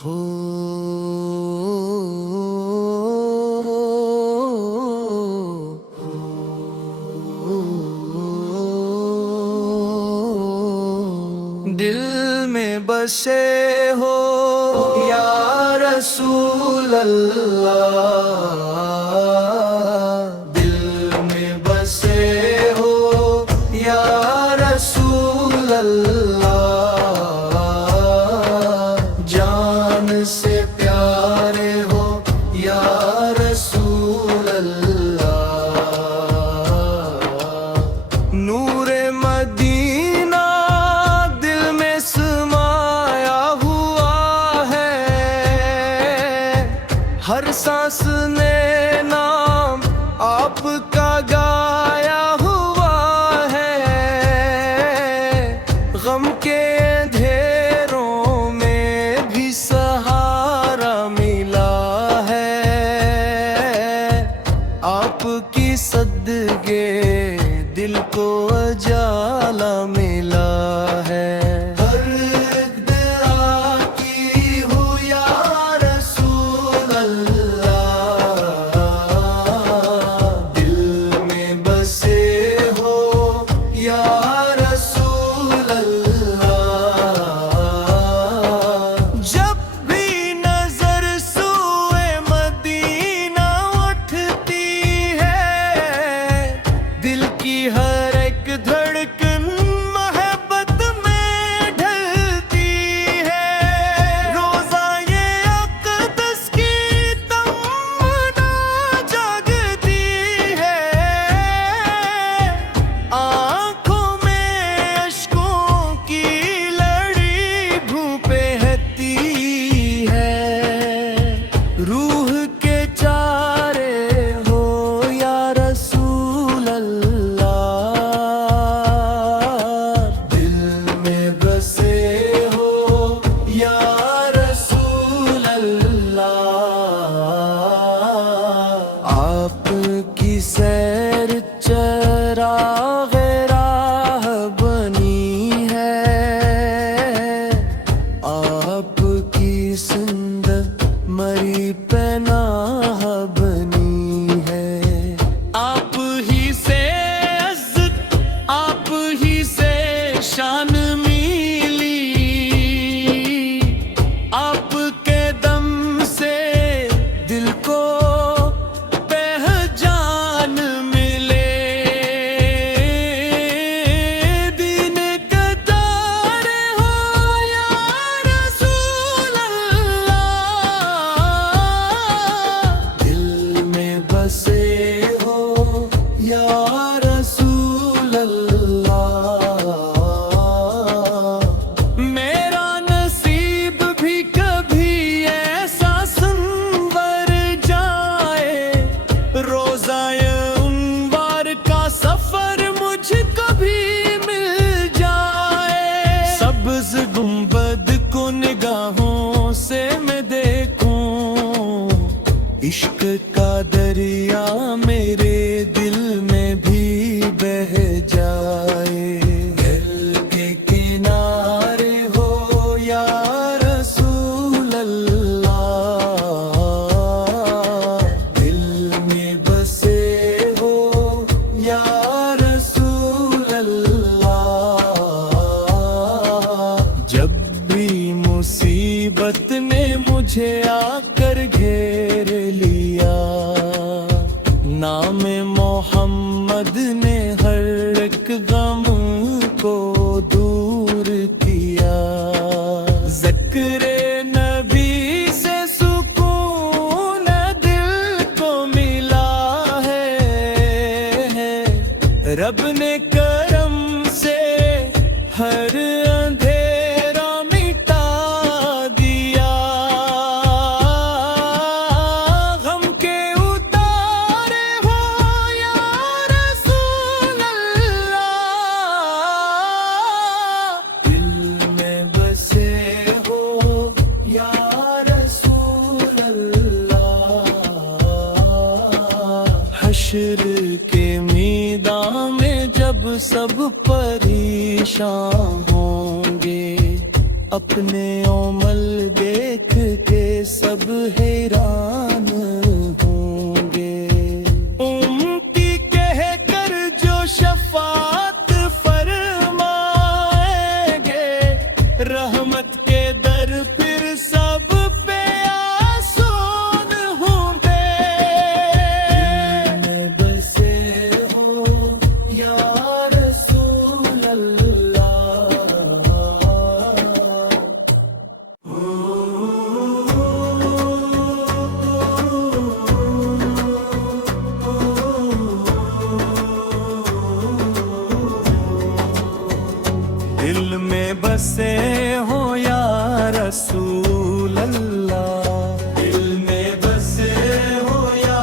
دل میں بسے ہو یا رسول اللہ، دل میں بسے ہو یا رسول اللہ، جان سے پیارے ہو یا رسول اللہ، نور مدینہ دل میں سمایا ہوا ہے، ہر سانس نے نام آپ کا گایا ہوا ہے، غم کے اندھیروں میں بھی سہارا ملا ہے، آپ کی صدقے دل کو اجالا ملا ہے۔ ہر دعا کی ہو یا رسول اللہ، دل میں بسے ہو یا رسول اللہ، جب بھی نظر سوئے مدینہ اٹھتی ہے، دل کی ہر ایک دھڑکن محبت میں ڈھلتی ہے، روزہ یہ اقدس کی تمنا جاگتی ہے، آنکھوں میں اشکوں کی لڑی بھوپ بہتی ہے، روح کے چارے ہو یا رسول اللہ، دل میں بسے ہو یا رسول اللہ، آپ کی سیر چراغ راہ بنی ہے، آپ کی سندر مری پناہ بنی ہے، آپ ہی سے عزت آپ ہی سے شان ملی، آپ کے دم سے دل کو پہچان ملے، دین کا تارے ہو یا رسول اللہ، دل میں بسے ہو یا رسول اللہ، میرا نصیب بھی کبھی ایسا سنور جائے، روزہ انوار کا سفر مجھ کو بھی مل جائے، سبز گنبد کو نگاہوں سے میں دیکھوں، عشق کا دریا میرے دل میں بھی بہ جائے، گھر کے کنارے ہو یا رسول اللہ، دل میں بسے ہو یا رسول اللہ، جب بھی مصیبت نے مجھے آ کر گھیر لیا، نام محمد نے ہر ایک غم کو دور کیا، ذکر نبی سے سکون دل کو ملا ہے، رب نے کرم سے ہر اندھیرا مٹا دیا، غم کے اتارے ہو یا رسول اللہ، دل میں بسے ہو یا رسول اللہ، حشر کے میدان میں جب سب پریشان ہوں گے، اپنے عمل دیکھ کے سب حیران ہوں گے امتی کہہ کر جو شفاعت فرمائیں گے رحمت کے در پھر سب پہ آسود ہوں گے میں بسے ہو یا رسول اللہ دل میں بسے ہو یا رسول اللہ دل میں بسے ہو یا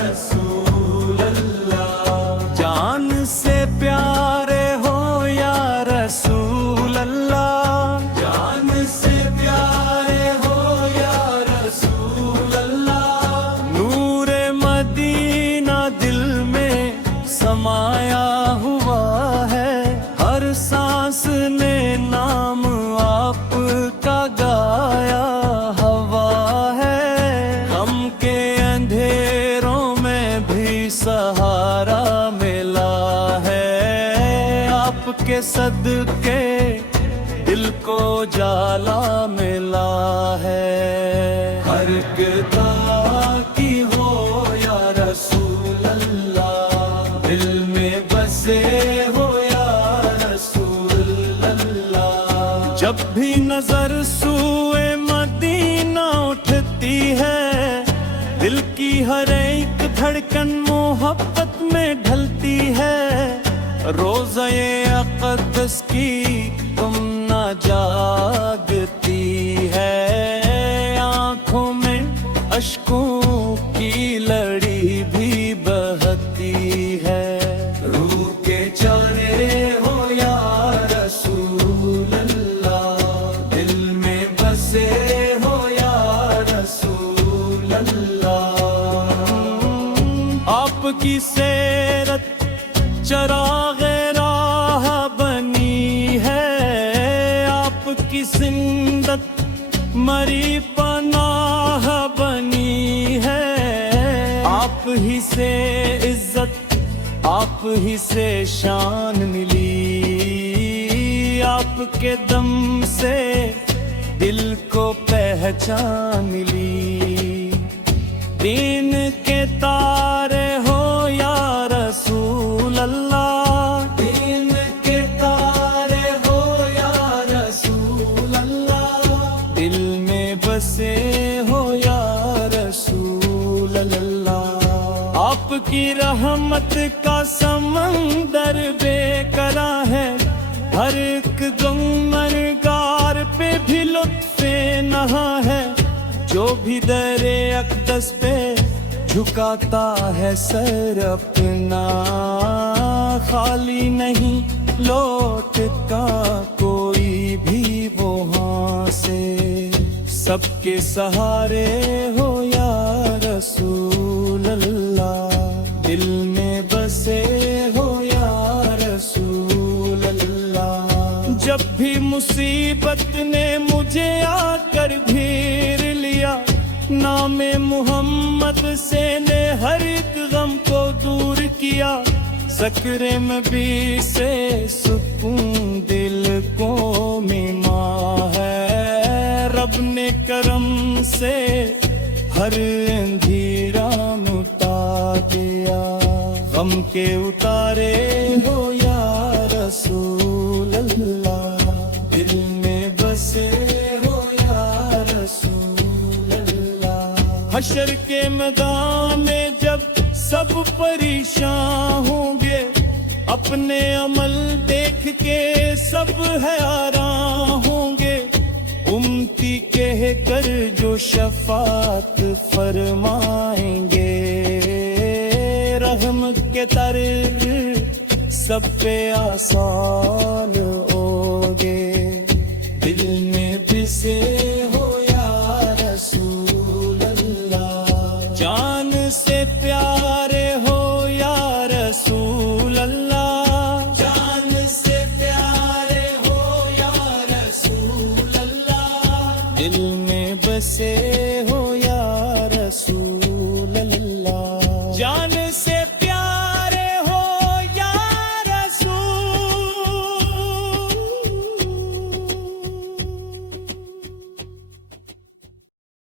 رسول اللہ جان سے پیارے ہو یا رسول اللہ جان سے پیارے ہو یا رسول اللہ نور مدینہ دل میں سمایا ہوا ہے ہر سانس نے نام آپ کا گایا ہوا ہے غم کے اندھیروں میں بھی سہارا ملا ہے آپ کے صدقے دل کو جالا ملا ہے ہر گدا کی ہو یا رسول اللہ دل میں بسے ہو یا رسول اللہ جب بھی نظر سوئے مدینہ اٹھتی ہے دل کی ہر ایک دھڑکن محبت میں ڈھلتی ہے روزہ اقدس کی تمنا جاگتی ہے آنکھوں میں اشکوں کی لڑی بھی بہتی ہے روح کے چارے ہو یا رسول اللہ دل میں بسے ہو یا رسول اللہ آپ کی سیرت چراغ راہ بنی ہے آپ کی زندت مری پناہ بنی ہے آپ ہی سے عزت آپ ہی سے شان ملی آپ کے دم سے دل کو پہچان ملی دین کے تارے ہو یا رسول اللہ دین کے تارے ہو یا رسول اللہ دل میں بسے ہو یا رسول اللہ آپ کی رحمت کا سمندر بے کرا ہے ہر ایک گنہگار پہ بھی لطف نہا ہے جو بھی در اقدس پہ جھکاتا ہے سر اپنا خالی نہیں لوٹتا کوئی بھی وہاں سے سب کے سہارے ہو یا رسول اللہ دل میں بسے ہو یا رسول اللہ جب بھی مصیبت نے مجھے آ کر گھیر لیا نام محمد سے نے ہر ایک غم کو دور کیا ذکر بھی سے سکون دل کو ملا ہے رب نے کرم سے ہر اندھیرا مٹا دیا غم کے اتارے ہو یا رسول اللہ دل میں بسے ہو یا رسول اللہ حشر کے میدان میں جب سب پریشان ہوں گے اپنے عمل دیکھ کے سب حیران ہوں گے امتی کہہ کر جو شفاعت فرمائیں گے رحمت کے تر سب پہ آسان ہوگے دل میں بسے ہو یا رسول اللہ جان سے پیارے ہو یا رسول اللہ جان سے پیارے ہو یا رسول اللہ ہو